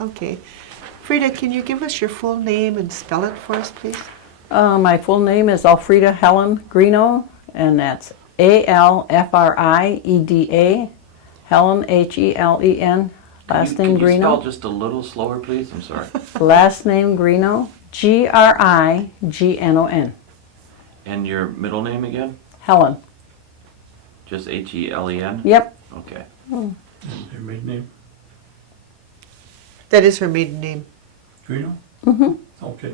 Okay. Frida, can you give us your full name and spell it for us, please? My full name is Alfrieda Helen Grignion, and that's Alfrieda, Helen, Helen, last name Can you spell Grignion. just a little slower, please? I'm sorry. Last name Grignion, Grignon. And your middle name again? Helen. Just Helen? Yep. Okay. Your maiden name? That is her maiden name. Grino? Mm-hmm. Okay.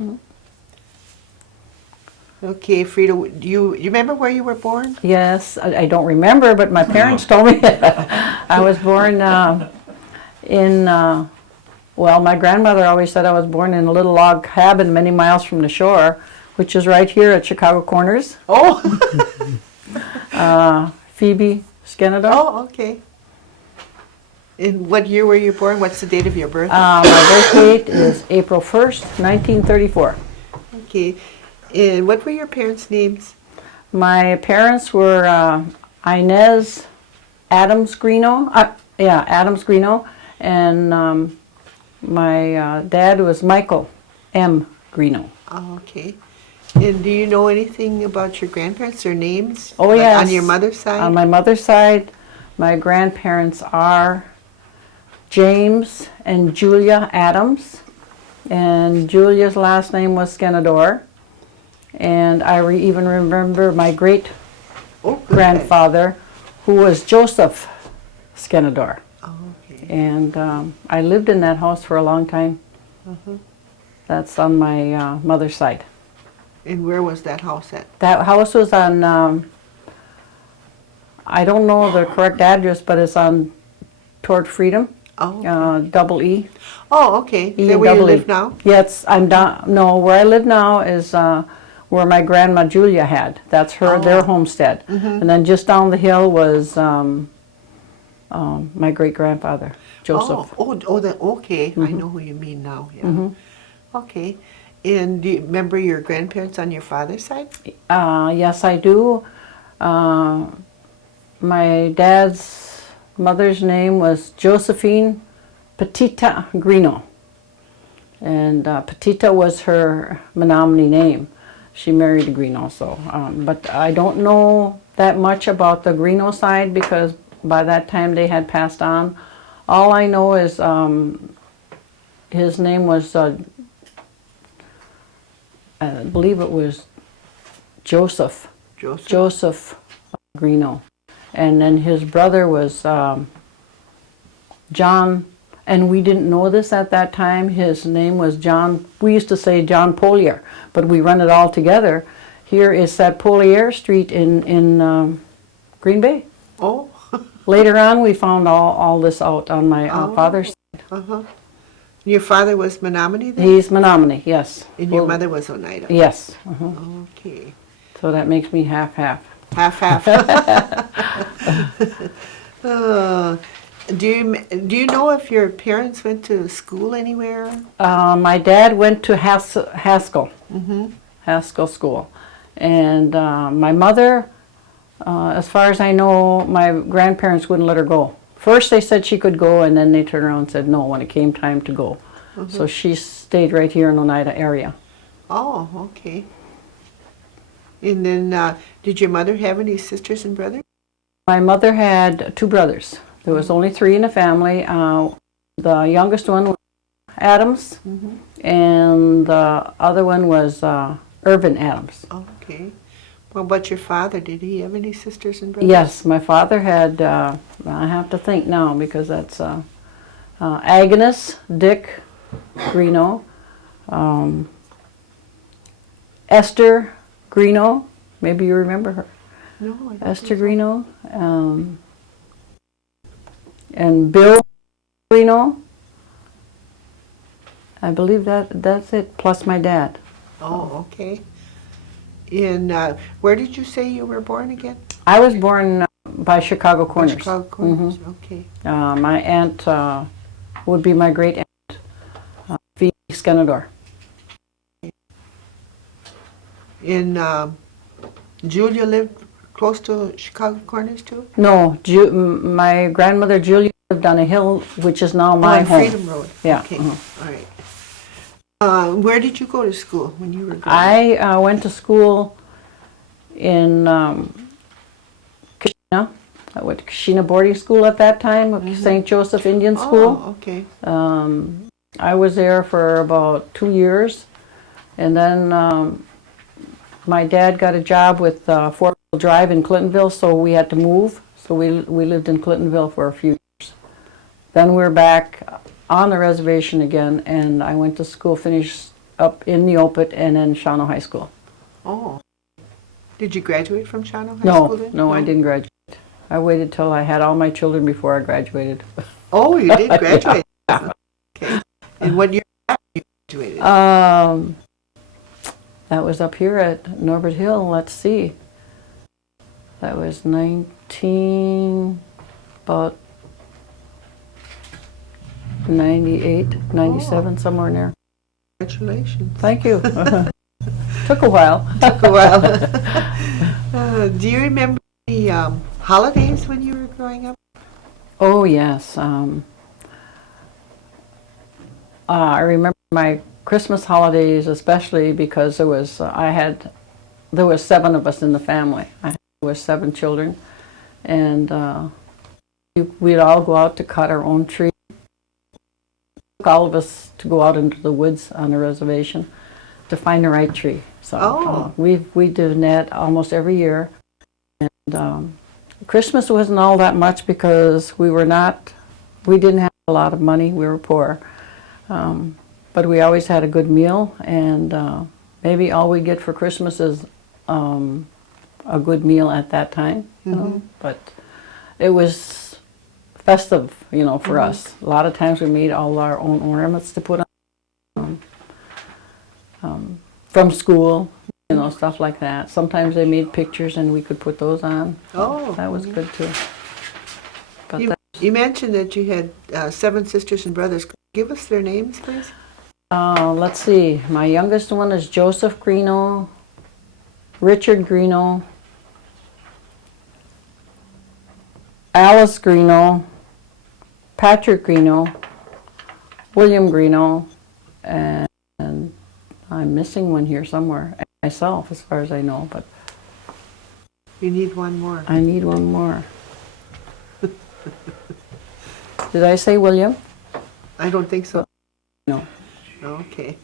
Okay, Frida, do you remember where you were born? Yes, I don't remember, but my parents told me I was born well, my grandmother always said I was born in a little log cabin many miles from the shore, which is right here at Chicago Corners. Oh, Phoebe Skenador. oh, okay. In what year were you born? What's the date of your birth? My birth date is April 1st, 1934. Okay. And what were your parents' names? My parents were Inez Adams Grignion, Adams Grignion, and my dad was Michael M. Grignion. Oh, okay. And do you know anything about your grandparents, their names? Oh, Like yes. On your mother's side? On my mother's side, my grandparents are James and Julia Adams, and Julia's last name was Skenador. And I even remember my Oh, good. great-grandfather, who was Joseph Skenador. Oh, okay. And I lived in that house for a long time. Uh-huh. That's on my mother's side. And where was that house at? That house was on, I don't know the correct address, but it's on toward Freedom, Oh, okay. double E. Oh, okay. Is E that where you double E. live now? Yes, I'm down. No, where I live now is where my grandma Julia had. That's their homestead. And then just down the hill was my great grandfather, Joseph. Okay. I know who you mean now. Yeah. Okay. And do you remember your grandparents on your father's side? Yes, I do. My dad's mother's name was Josephine Petita Grignion. And Petita was her Menominee name. She married a Grignion, so. But I don't know that much about the Grignion side because by that time they had passed on. All I know is his name was, I believe it was Joseph. Joseph Grignion. And then his brother was John, and we didn't know this at that time. His name was John, we used to say John Polier, but we run it all together. Here is that Polier Street in Green Bay. Oh. Later on, we found all this out on my father's side. Uh-huh. Your father was Menominee then? He's Menominee, yes. And your mother was Oneida? Yes. Okay. So that makes me half-half. Half-half. Do you know if your parents went to school anywhere? My dad went to Haskell, Haskell School. And my mother, as far as I know, my grandparents wouldn't let her go. First they said she could go, and then they turned around and said no when it came time to go. So she stayed right here in Oneida area. Oh, okay. And then, did your mother have any sisters and brothers? My mother had 2 brothers. There was only 3 in the family. The youngest one was Adams, and the other one was Irvin Adams. Okay. What about your father? Did he have any sisters and brothers? Yes, my father had, I have to think now because that's Agnes, Dick Grignion, Esther Grignion, maybe you remember her. No, I don't Esther think Grignion, and Bill Grignion. I believe that's it, plus my dad. so. Oh, okay. And where did you say you were born again? I was born by Chicago Corners. Chicago Corners. Okay. My aunt would be my great aunt, Phoebe Skenador. And Julia lived close to Chicago Corners too? No, my grandmother Julia lived on a hill, which is now Oh, my on home. Freedom Road. Yeah, Okay, mhm. all right. Where did you go to school when you were growing up? I went to school in Kashina. I went to Kashina boarding school at that time, St. Joseph Indian School. Oh, okay. I was there for about 2 years, and then my dad got a job with four-wheel drive in Clintonville, so we had to move. So we lived in Clintonville for a few years. Then we're back on the reservation again, and I went to school, finished up in Neopet, and then Shawano High School. Oh. Did you graduate from Shawano High School then? No, I didn't graduate. I waited till I had all my children before I graduated. Oh, you did graduate. Okay. And what year you graduated? That was up here at Norbert Hill. Let's see. That was about 98, 97, somewhere in there. Congratulations. Thank you. Took a while. Took a while. Do you remember the holidays when you were growing up? Oh, yes. I remember my Christmas holidays, especially because there was 7 of us in the family. There were 7 children, and we'd all go out to cut our own tree. All of us to go out into the woods on the reservation to find the right tree. So we did that almost every year. And Christmas wasn't all that much because we didn't have a lot of money. We were poor. But we always had a good meal, and maybe all we get for Christmas is a good meal at that time. You know? But it was festive, for us. A lot of times we made all our own ornaments to put on from school, stuff like that. Sometimes they made pictures and we could put those on. Oh. That was good too. But You mentioned that you had 7 sisters and brothers. Give us their names, please. let's see. My youngest one is Joseph Grignion, Richard Grignion, Alice Grignion, Patrick Grignion, William Grignion, and I'm missing one here somewhere. Myself, as far as I know, but You need one more. I need one more. Did I say William? I don't think so. No. Okay.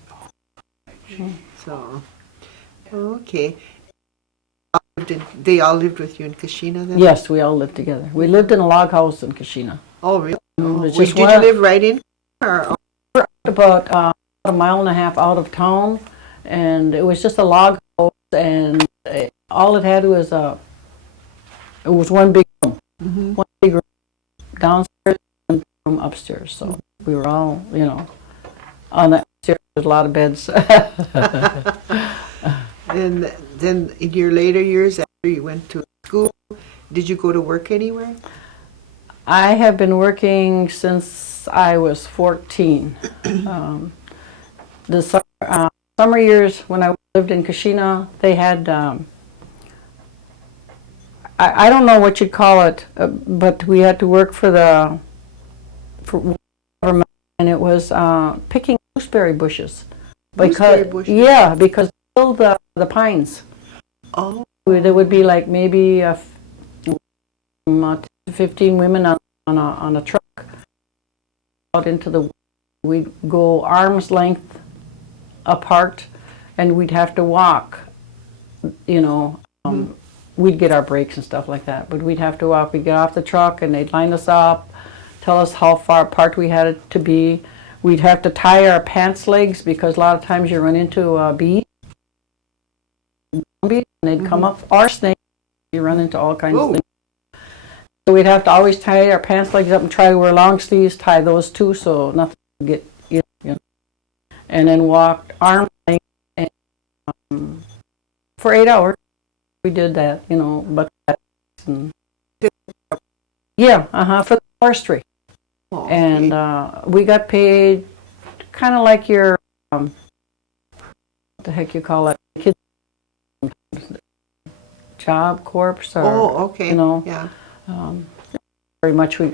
So, okay. They all lived with you in Kashina then? Yes, we all lived together. We lived in a log house in Kashina. Oh, really? It's Did just you one- live right in? Or, About a mile and a half out of town, and it was just a log house, and all it had was one big room, one big room downstairs and room upstairs. So we were all, on the upstairs. There's a lot of beds. and then in your later years, after you went to school, did you go to work anywhere? I have been working since I was 14. The summer years when I lived in Kashina, they had, I don't know what you'd call it, but we had to work for government, and it was picking gooseberry bushes. Gooseberry bushes? Yeah, because they killed the pines. Oh. There would be like maybe 15 women on a truck out into the. We'd go arm's length apart, and we'd have to walk. We'd get our breaks and stuff like that, but we'd have to walk. We'd get off the truck, and they'd line us up, tell us how far apart we had it to be. We'd have to tie our pants legs because a lot of times you run into bees, and they'd come up, or snakes. You run into all kinds of things. So we'd have to always tie our pants legs up and try to wear long sleeves, tie those too, so nothing would get, and then walk arm length, and for 8 hours. We did that, but and, for the forestry. Oh, And we got paid kind of like your, what the heck you call it, kids job corps, or okay. Yeah. Yeah. Very much we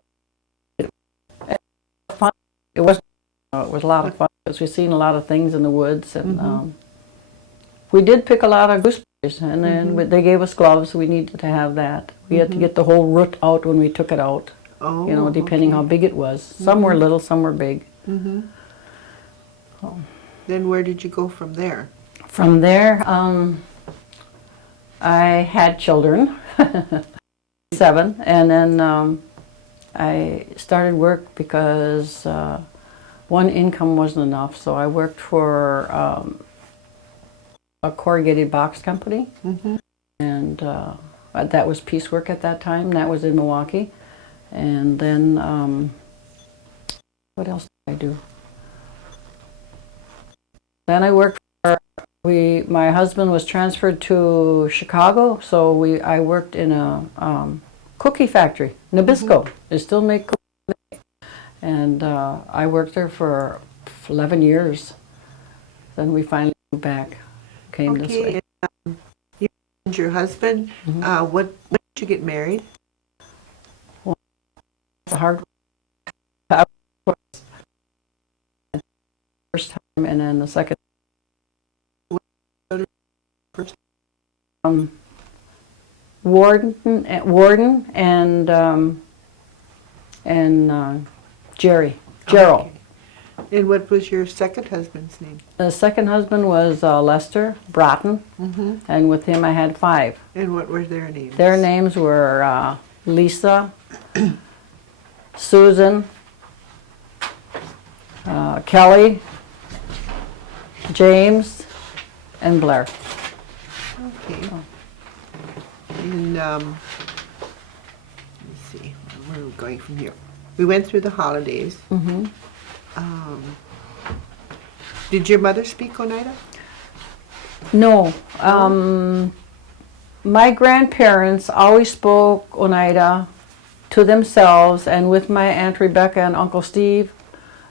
it was a lot of fun because we've seen a lot of things in the woods, and we did pick a lot of gooseberries, and then they gave us gloves. We needed to have that. We had to get the whole root out when we took it out. Oh, You know, depending how big it was. Some were little, some were big. Then where did you go from there? From there, I had children, 7, and then I started work because one income wasn't enough, so I worked for a corrugated box company, and that was piecework at that time. That was in Milwaukee, and then what else did I do? Then I worked for, my husband was transferred to Chicago, so I worked in a cookie factory, Nabisco. They still make cookies. And I worked there for 11 years. Then we finally moved back, came this way. And, you and your husband, when did you get married? The hard first time, and then the second. Warden and Gerald. Okay. And what was your second husband's name? The second husband was Lester Broughton, and with him I had 5. And what were their names? Their names were Lisa, Susan, Kelly, James, and Blair. Okay. And let's see, where are we going from here? We went through the holidays. Did your mother speak Oneida? No. My grandparents always spoke Oneida to themselves and with my Aunt Rebecca and Uncle Steve,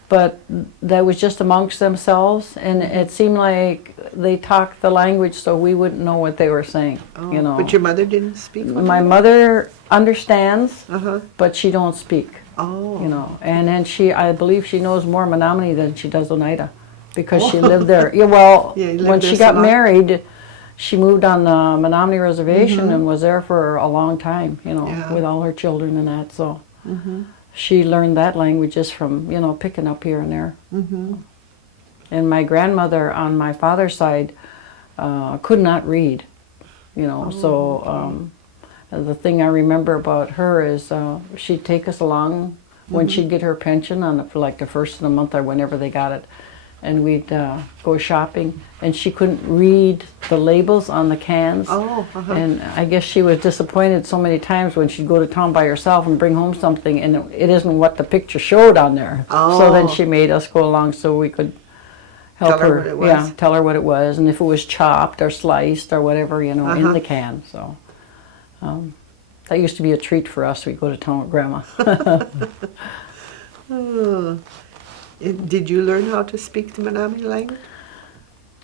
but that was just amongst themselves, and it seemed like they talked the language so we wouldn't know what they were saying, you know. But your mother didn't speak Oneida? My mother understands, Uh-huh. but she don't speak, Oh. you know. And then I believe she knows more Menominee than she does Oneida, because she lived there. Yeah, well, Yeah, you lived when there she so got long. married, she moved on the Menominee Reservation and was there for a long time, you know, Yeah. with all her children and that. So she learned that language just from, you know, picking up here and there. And my grandmother on my father's side could not read, you know. The thing I remember about her is she'd take us along when she'd get her pension for like the first of the month or whenever they got it, and we'd go shopping, and she couldn't read the labels on the cans. Oh, And I guess she was disappointed so many times when she'd go to town by herself and bring home something, and it isn't what the picture showed on there. So then she made us go along so we could help Tell her what it was. Yeah, tell her what it was, and if it was chopped or sliced or whatever, you know, in the can. So that used to be a treat for us. We'd go to town with Grandma. Did you learn how to speak the Menominee language?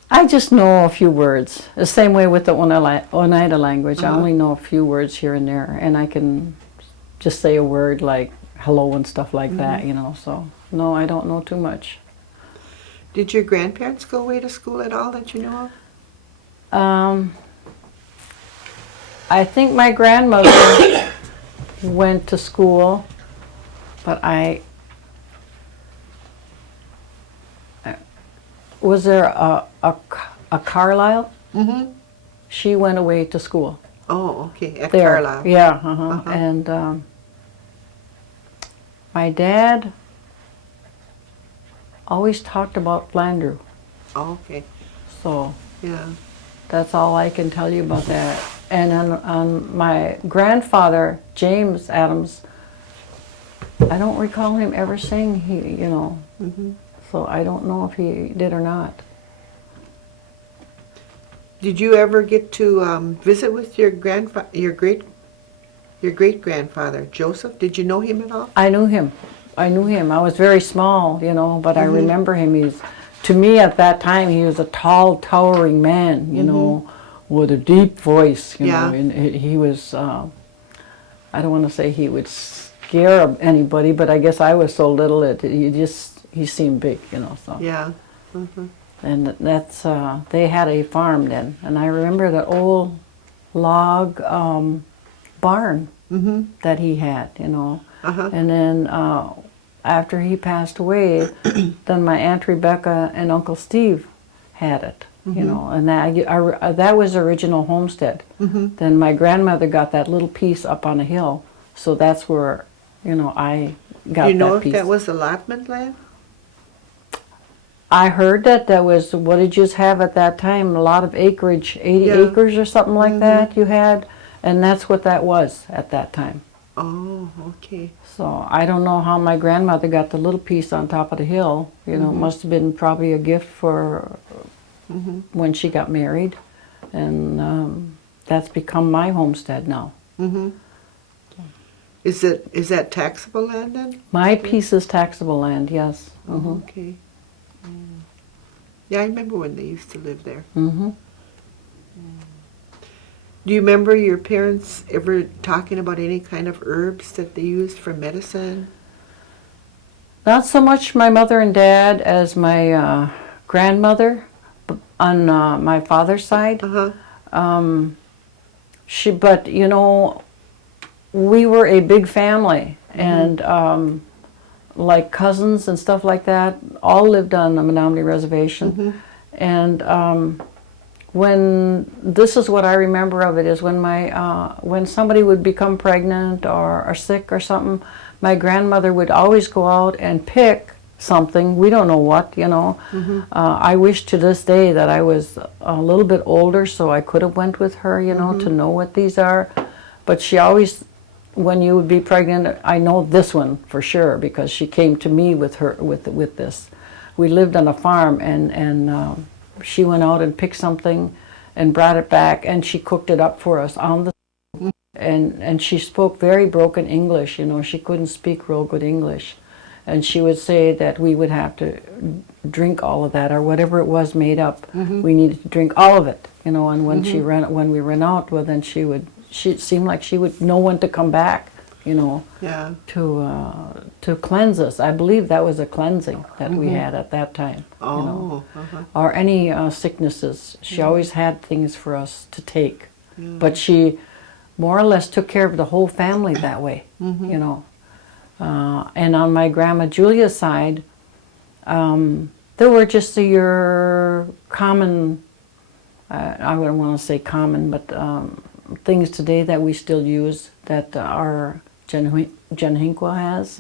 I just know a few words. The same way with the Oneida language. I only know a few words here and there, and I can just say a word like hello and stuff like that, you know. So, no, I don't know too much. Did your grandparents go away to school at all that you know of? I think my grandmother went to school, but was there a Carlisle? She went away to school. Oh, okay, at There. Carlisle. Yeah, and my dad always talked about Flandreau, Oh, okay, so yeah. that's all I can tell you about that. And on my grandfather, James Adams, I don't recall him ever saying you know, so I don't know if he did or not. Did you ever get to visit with your great grandfather, Joseph? Did you know him at all? I knew him. I was very small, you know, but I remember him. To me at that time, he was a tall, towering man, you know, with a deep voice, you know, and he was, I don't want to say he would scare anybody, but I guess I was so little that he seemed big, you know. So Yeah. and that's they had a farm then, and I remember the old log barn that he had, you know. And then after he passed away, then my Aunt Rebecca and Uncle Steve had it, you know, and that was original homestead. Then my grandmother got that little piece up on a hill, so that's where, you know, I got Do you know that if piece. that was allotment land? I heard that was, what did you have at that time? A lot of acreage, 80 Yeah. acres or something like that you had, and that's what that was at that time. Oh, okay. So I don't know how my grandmother got the little piece on top of the hill. You know, it must have been probably a gift for when she got married, and that's become my homestead now. Is that taxable land then? My piece is taxable land, yes. Oh, okay. Yeah, I remember when they used to live there. Do you remember your parents ever talking about any kind of herbs that they used for medicine? Not so much my mother and dad as my grandmother on my father's side. But you know, we were a big family, and like cousins and stuff like that, all lived on the Menominee Reservation. And when this is what I remember of it is when somebody would become pregnant or sick or something, my grandmother would always go out and pick something. We don't know what, you know. I wish to this day that I was a little bit older so I could have went with her, you know, to know what these are. But she always, when you would be pregnant, I know this one for sure because she came to me with this. We lived on a farm, and she went out and picked something and brought it back, and she cooked it up for us on the and she spoke very broken English, you know. She couldn't speak real good English, and she would say that we would have to drink all of that or whatever it was made up. We needed to drink all of it, you know. And when when we ran out, well, then it seemed like she would know when to come back, you know, Yeah. to cleanse us. I believe that was a cleansing that we had at that time. Oh. You know, or any sicknesses. She always had things for us to take, but she more or less took care of the whole family that way. You know, and on my grandma Julia's side, there were just your common. I wouldn't want to say common, but things today that we still use that our Genhinqua has,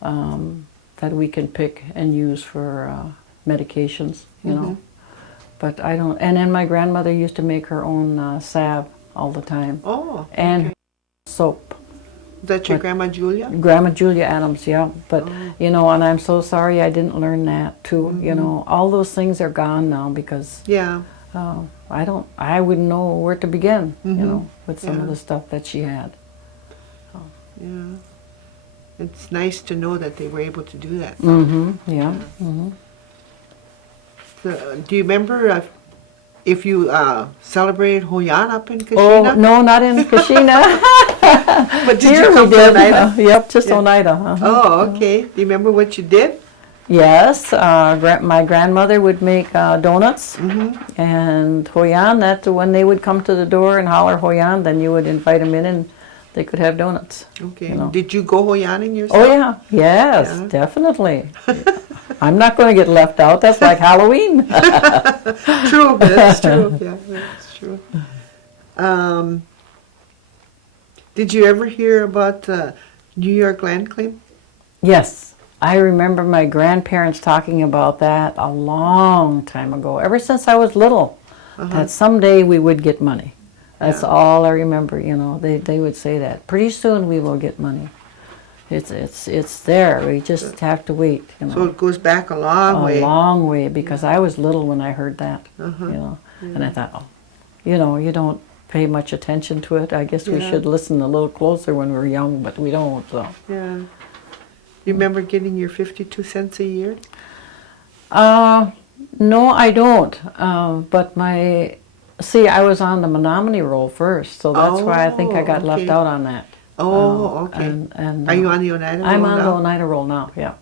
that we can pick and use for medications, you know. But I don't. And then my grandmother used to make her own salve all the time, Oh. and soap. Is that your Grandma Julia? Grandma Julia Adams, yeah. But you know, and I'm so sorry I didn't learn that too. You know, all those things are gone now because. Yeah. I wouldn't know where to begin, you know, with some of the stuff that she had. Yeah. It's nice to know that they were able to do that. Yeah. So, do you remember if you celebrated Hoyan up in Kashina? Oh, no, not in Kashina. But did Here you come we to did. Oneida? Yep, just Oneida. Oh, okay. Do you remember what you did? Yes, my grandmother would make donuts, and Hoyan, that's when they would come to the door and holler Hoyan, then you would invite them in and they could have donuts. Okay. You know. Did you go Hoyaning yourself? Oh yeah, yes, Yeah. definitely. I'm not going to get left out. That's like Halloween. True, that's true. Yeah, that's true. Did you ever hear about the New York land claim? Yes, I remember my grandparents talking about that a long time ago, ever since I was little, that someday we would get money. That's all I remember, you know. They would say that. Pretty soon we will get money. It's there. We just have to wait, you know. So it goes back a long way. A long way, because I was little when I heard that, you know. And I thought, oh, you know, you don't pay much attention to it. I guess we Yeah. should listen a little closer when we're young, but we don't, so. Yeah. You remember getting your 52 cents a year? No, I don't. But I was on the Menominee roll first, so that's why I think I got left okay. out on that. Oh, okay. And Are you on the Oneida I'm roll on the now? Oneida roll now, yeah.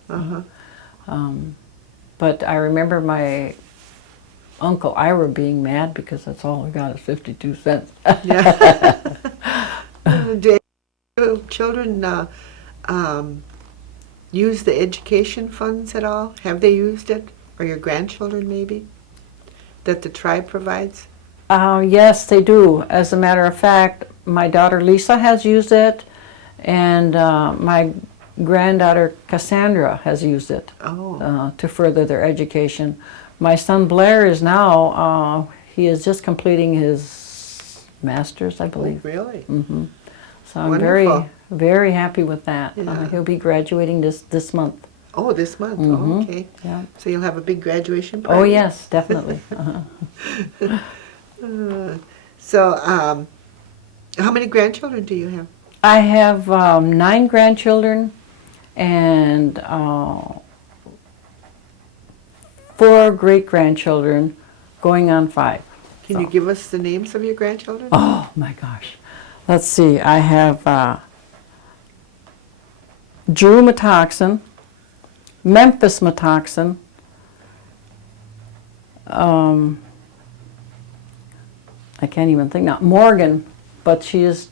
But I remember my Uncle Ira being mad because that's all I got is 52 cents. Yeah. Do your children use the education funds at all? Have they used it? Or your grandchildren maybe? That the tribe provides? Yes, they do. As a matter of fact, my daughter Lisa has used it, and my granddaughter Cassandra has used it to further their education. My son Blair is now, he is just completing his master's, I believe. Oh, really? Hmm. So I'm Wonderful. very happy with that. Yeah. He'll be graduating this month. Oh, this month. Oh, Mhm. okay. Yeah. So you'll have a big graduation party? Oh yes, definitely. Uh-huh. So, how many grandchildren do you have? I have 9 grandchildren and 4 great-grandchildren, going on 5. Can you give us the names of your grandchildren? Oh my gosh. Let's see, I have Drew Metoxen, Memphis Metoxen, I can't even think now, Morgan, but she is,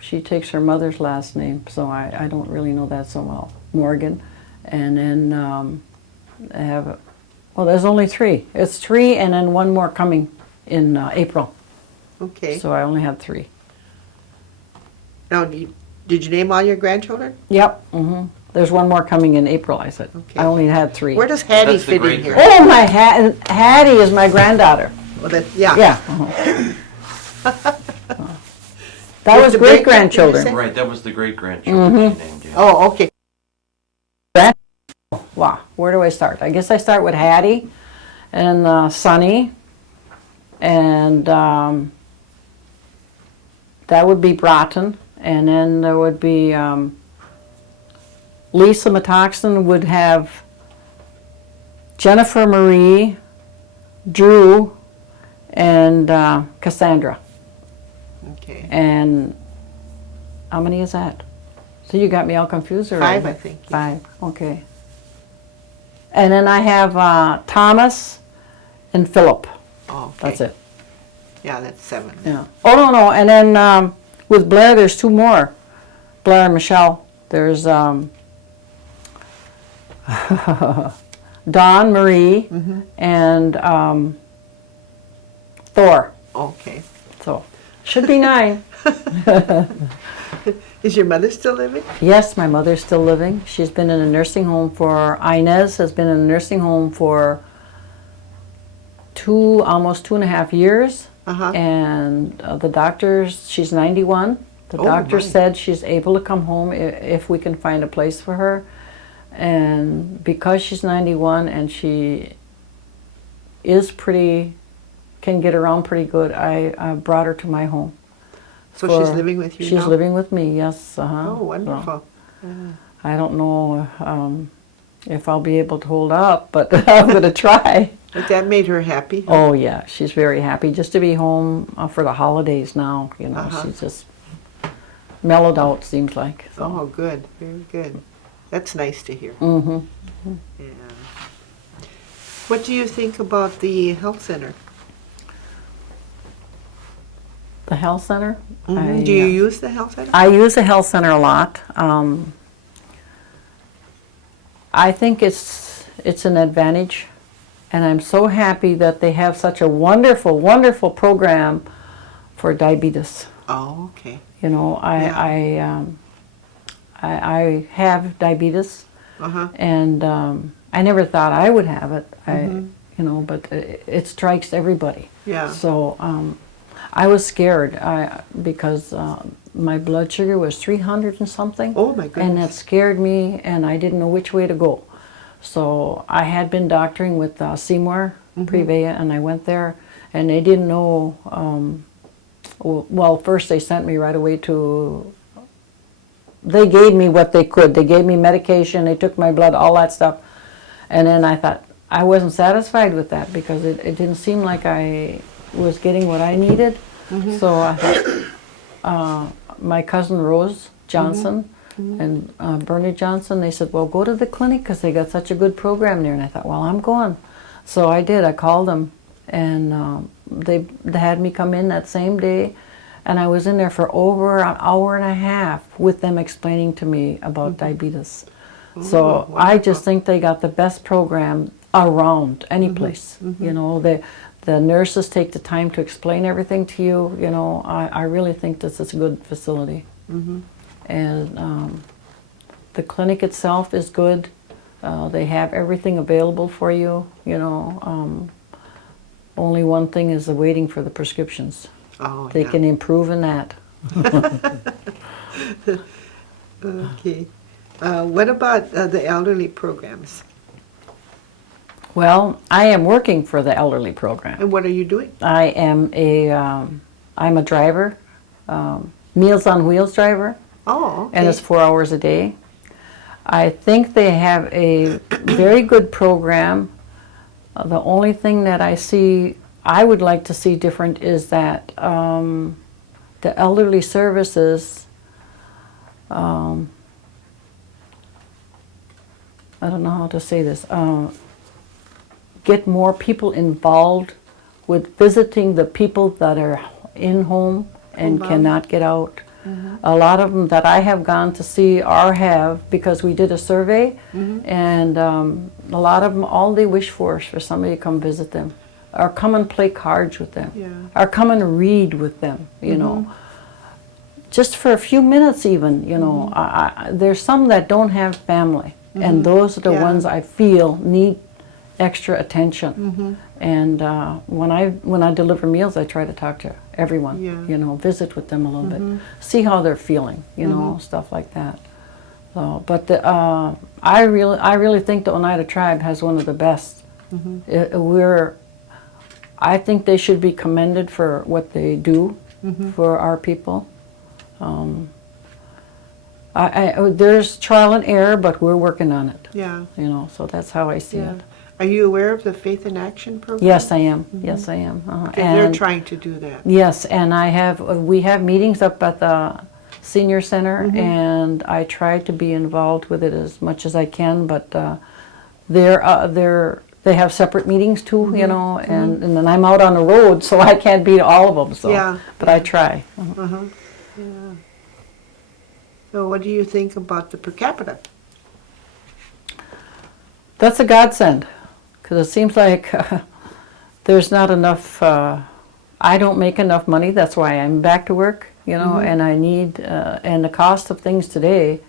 she takes her mother's last name, so I don't really know that so well, Morgan. And then I have, well, there's only 3. It's 3 and then 1 more coming in April. Okay. So I only have 3. Now, did you name all your grandchildren? Yep. There's 1 more coming in April, I said. Okay. I only had 3. Where does Hattie That's the fit in great here? Oh, my Hattie is my granddaughter. Well, that, yeah. Yeah. That was the great break-up, did you grandchildren. say? Right, that was the great-grandchildren she named, yeah. Oh, okay. Wow. Where do I start? I guess I start with Hattie and Sonny, and that would be Broughton, and then there would be Lisa Metoxen would have Jennifer Marie, Drew, and Cassandra. Okay. And how many is that? So you got me all confused already. 5, I think. 5, okay. And then I have Thomas and Philip. Oh, okay. That's it. Yeah, that's 7. Yeah. Oh, no. And then with Blair, there's 2 more. Blair and Michelle. There's Dawn Marie and Thor. Okay. So should be 9. Is your mother still living? Yes, my mother's still living. She's been in a nursing home for, Inez has been in a nursing home for almost 2.5 years. Uh-huh. And the doctors, she's 91. The Oh, doctor my. said she's able to come home if we can find a place for her. And because she's 91 and she is can get around pretty good, I brought her to my home. So she's living with you now? She's living with me, yes. Oh, wonderful. I don't know if I'll be able to hold up, but I'm going to try. But that made her happy? Oh, yeah, she's very happy just to be home for the holidays now. You know, Uh-huh. she's just mellowed out, seems like. So. Oh, good. Very good. That's nice to hear. Mm-hmm. Yeah. What do you think about the health center? The health center? Do you use the health center? I use the health center a lot. I think it's an advantage, and I'm so happy that they have such a wonderful, wonderful program for diabetes. Oh, okay. You know, I have diabetes, and I never thought I would have it. You know, but it strikes everybody. Yeah. So I was scared because my blood sugar was 300 and something. Oh, my And goodness. that scared me, and I didn't know which way to go. So I had been doctoring with Seymour Prevea, and I went there, and they didn't know. Well, first they sent me right away to. They gave me what they could. They gave me medication. They took my blood, all that stuff, and then I thought I wasn't satisfied with that because it didn't seem like I was getting what I needed. So I thought my cousin Rose Johnson And Bernie Johnson, they said, well, go to the clinic because they got such a good program there. And I thought, well, I'm going. So I did. I called them, and they had me come in that same day. And I was in there for over an hour and a half with them explaining to me about diabetes. So I just think they got the best program around any place. You know, the nurses take the time to explain everything to you. You know, I really think this is a good facility. And the clinic itself is good. They have everything available for you. You know, only one thing is the waiting for the prescriptions. Oh, They yeah. can improve in that. Okay. What about the elderly programs? Well, I am working for the elderly program. And what are you doing? I am I'm a driver, Meals on Wheels driver, Oh, okay. and it's 4 hours a day. I think they have a very good program. The only thing that I would like to see different is that the elderly services, I don't know how to say this, get more people involved with visiting the people that are in home and Homebound. cannot get out. A lot of them that I have gone to see because we did a survey, and a lot of them, all they wish for is for somebody to come visit them, or come and play cards with them, Yeah. or come and read with them, you know. Just for a few minutes even, you know. There's some that don't have family, and those are the Yeah. ones I feel need extra attention. And when I deliver meals, I try to talk to everyone, Yeah. you know, visit with them a little bit, see how they're feeling, you know, stuff like that. So, but I really think the Oneida Tribe has one of the best. I think they should be commended for what they do for our people. There's trial and error, but we're working on it. Yeah. You know, so that's how I see Yeah. it. Are you aware of the Faith in Action program? Yes, I am. Yes, I am. Okay, they're trying to do that. Yes, and we have meetings up at the senior center, and I try to be involved with it as much as I can. But they have separate meetings too, you know, and then I'm out on the road, so I can't be to all of them. So, Yeah. but I try. Yeah. So what do you think about the per capita? That's a godsend, because it seems like there's not enough. I don't make enough money. That's why I'm back to work, you know, and I need, and the cost of things today,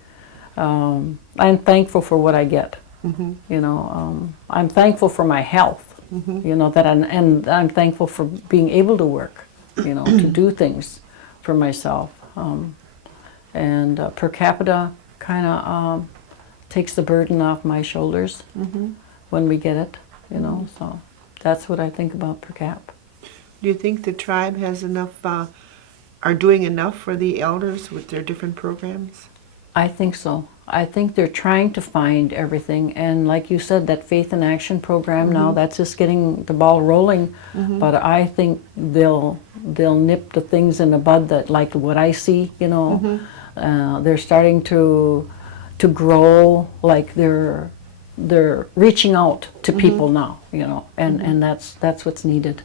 I'm thankful for what I get. You know, I'm thankful for my health, you know, and I'm thankful for being able to work, you know, to do things for myself. And per capita kind of takes the burden off my shoulders when we get it, you know, so that's what I think about per cap. Do you think the tribe has enough, are doing enough for the elders with their different programs? I think so. I think they're trying to find everything, and like you said, that Faith in Action program now, that's just getting the ball rolling, but I think they'll nip the things in the bud that, like what I see, you know, they're starting to grow, like they're reaching out to people now, you know, and that's what's needed.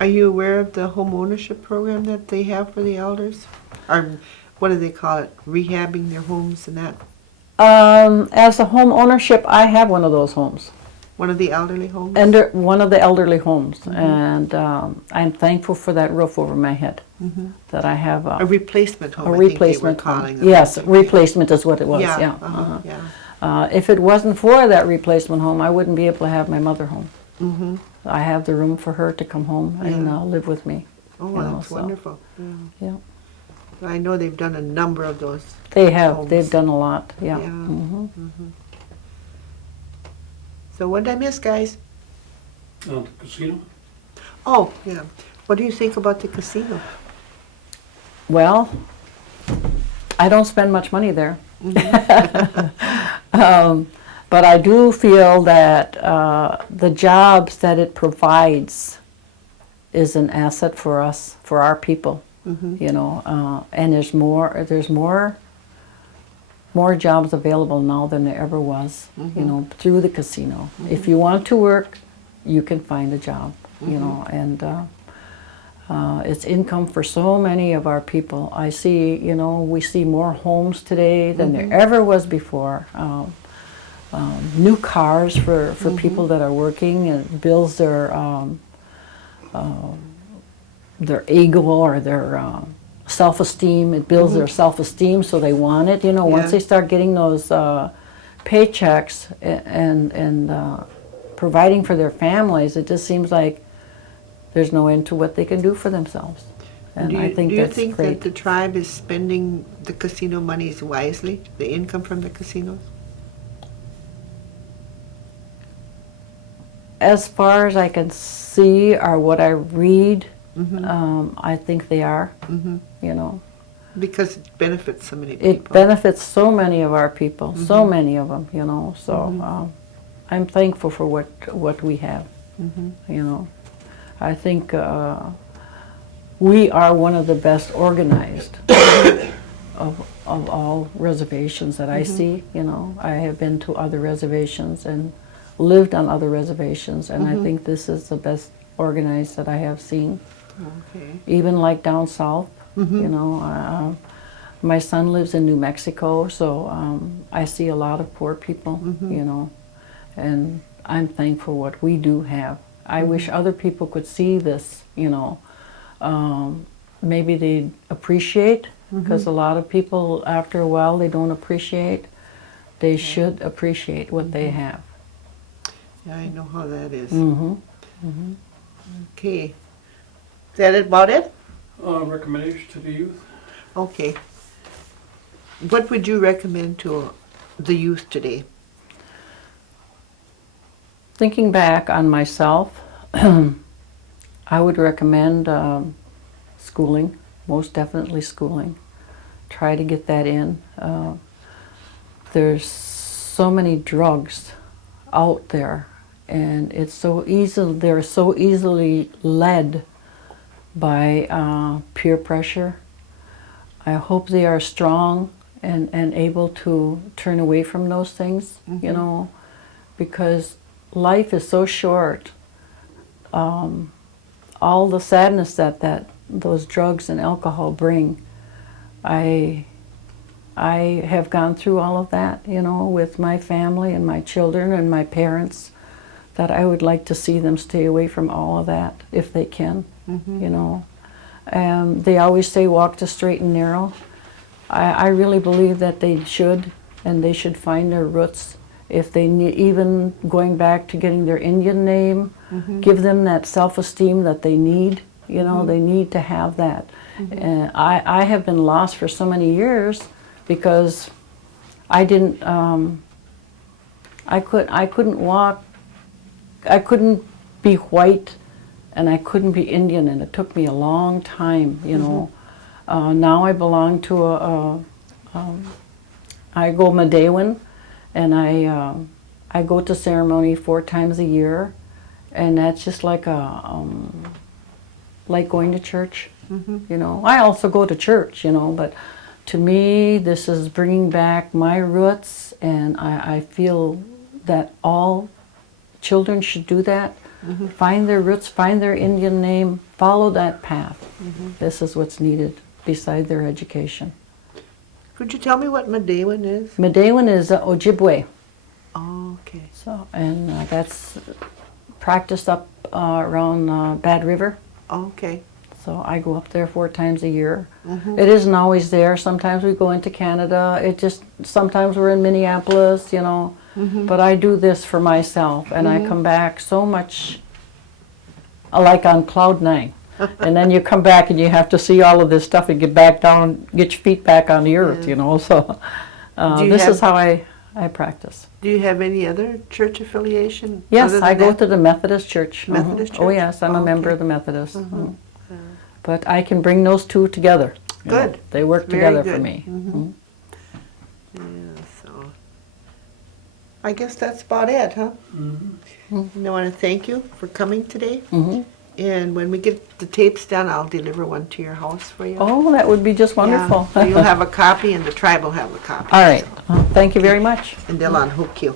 Are you aware of the home ownership program that they have for the elders? Or what do they call it? Rehabbing their homes and that? As a home ownership, I have one of those homes. One of the elderly homes? Under one of the elderly homes, and I'm thankful for that roof over my head. That I have a replacement home, a I think replacement they were calling them. Yes, replacement is what it was. Yeah, Yeah. yeah. If it wasn't for that replacement home, I wouldn't be able to have my mother home. I have the room for her to come home and Yeah. live with me. Oh, you know, that's so, wonderful. Yeah, I know they've done a number of those. they have. Homes. They've done a lot. Yeah. Yeah. So what did I miss, guys? The casino? Oh, yeah. What do you think about the casino? Well, I don't spend much money there. But I do feel that the jobs that it provides is an asset for us, for our people. You know, and there's more more jobs available now than there ever was, you know, through the casino. If you want to work, you can find a job, you know, and it's income for so many of our people. I see, you know, we see more homes today than there ever was before. New cars for people that are working, and builds their ego or their self-esteem. It builds their self-esteem, so they want it. You know, once they start getting those paychecks and providing for their families, it just seems like there's no end to what they can do for themselves. And I think that's do you think great. that the tribe is spending the casino monies wisely, the income from the casinos? As far as I can see, or what I read, I think they are, you know. Because it benefits so many people. It benefits so many of our people, so many of them, you know. So I'm thankful for what we have, you know. I think we are one of the best organized of all reservations that I see, you know. I have been to other reservations and lived on other reservations, and I think this is the best organized that I have seen. Okay. Even like down south, you know. My son lives in New Mexico, so I see a lot of poor people, you know, and I'm thankful what we do have. I wish other people could see this, you know. Maybe they'd appreciate, because a lot of people, after a while, they don't appreciate. They should appreciate what they have. Yeah, I know how that is. Mm-hmm. Okay. Is that about it? Recommendation to the youth? Okay. What would you recommend to the youth today? Thinking back on myself, I would recommend schooling, most definitely schooling. Try to get that in. There's so many drugs out there, and it's so easy. They're so easily led by peer pressure. I hope they are strong and able to turn away from those things, you know, because life is so short. All the sadness that those drugs and alcohol bring, I have gone through all of that, you know, with my family and my children and my parents, that I would like to see them stay away from all of that if they can, you know. They always say walk the straight and narrow. I really believe that they should, and they should find their roots. If they need, even going back to getting their Indian name, give them that self-esteem that they need, you know, they need to have that. And I have been lost for so many years because I didn't, I couldn't walk, I couldn't be white and I couldn't be Indian, and it took me a long time, you know. Now I belong to I go Medewan, and I go to ceremony 4 times a year, and that's just like like going to church, you know. I also go to church, you know, but to me this is bringing back my roots, and I feel that all children should do that. Find their roots, find their Indian name, follow that path. This is what's needed beside their education. Could you tell me what Medewan is? Medewan is Ojibwe. Oh, okay. So, and that's practiced up around Bad River. Okay. So I go up there 4 times a year. It isn't always there. Sometimes we go into Canada. Sometimes we're in Minneapolis, you know. But I do this for myself, and I come back so much like on cloud 9. And then you come back and you have to see all of this stuff and get back down, get your feet back on the earth, you know. So this is how I practice. Do you have any other church affiliation? Yes, other than I go that? to the Methodist Church. Methodist Oh Church? yes, I'm a member Okay. of the Methodist. But I can bring those two together. you know. Good. They work Very together for good. me. Yeah, so I guess that's about it, huh? I want to thank you for coming today. And when we get the tapes done, I'll deliver one to your house for you. Oh, that would be just Yeah, wonderful. so you'll have a copy and the tribe will have a copy. All right. Well, thank you very much. And they'll unhook you.